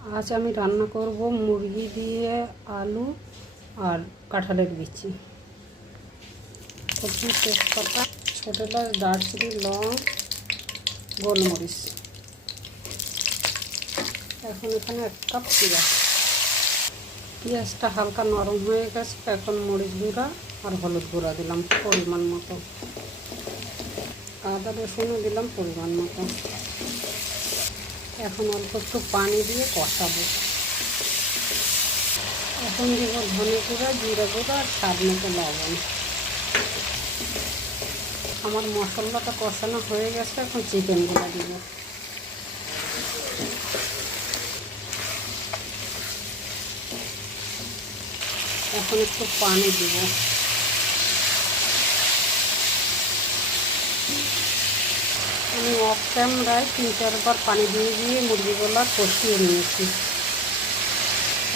আজ আমি রান্না করব মুরগি দিয়ে আলু আর কাঁঠালের বিচি। প্রথমে তেজপাতা, ছোট এলাচ, দারচিনি, লং, গোলমরিচ। এখন এখানে 1 কাপ পেঁয়াজটা হালকা নরম হয়ে গেছে। এখন মরিচ গুঁড়া আর হলুদ গুঁড়া দিলাম পরিমাণ মতো, আদা রসুনও দিলাম পরিমাণ মতো। এখন অল্প একটু পানি দিয়ে কষাবো। এখন দেব ধনে গুঁড়া, জিরা গুঁড়া আর স্বাদ মতো লবণ। আমার মশলাটা কষানো হয়ে গেছে, এখন চিকেনগুলো দিব। এখন একটু পানি দিব। আমি অফ ক্যামেরায় 3-4 বার পানি দিয়ে দিয়ে মুরগিগুলো কষিয়ে নিয়েছি।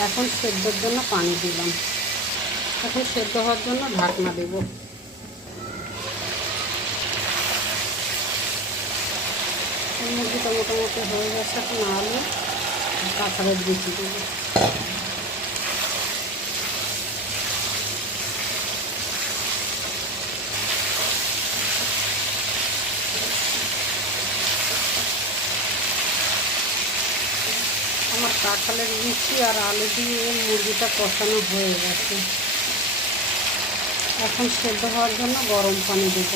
এখন সেদ্ধর জন্য পানি দিলাম। এখন সেদ্ধ হওয়ার জন্য ঢাকনা দেব। মুরগিটা মোটামুটি হয়ে গেছে। এখন আলু কাঁঠালের বিচি দেবো। আমার কাঁঠালের বিচি আর আলু দিয়ে মুরগিটা কষানো হয়ে গেছে। এখন সেদ্ধ হওয়ার জন্য গরম পানি দেব।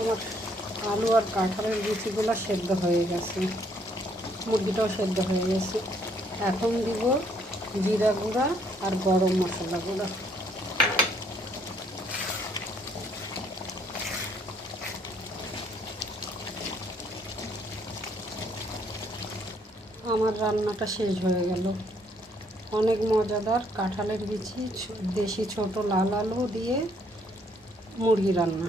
আমার আলু আর কাঁঠালের বিচিগুলো সেদ্ধ হয়ে গেছে, মুরগিটাও সেদ্ধ হয়ে গেছে। এখন দিব জিরা গুঁড়া আর গরম মশলা গুঁড়া। আমার রান্নাটা শেষ হয়ে গেল। অনেক মজাদার কাঁঠালের বিচি, দেশি ছোট লাল আলু দিয়ে মুরগি রান্না।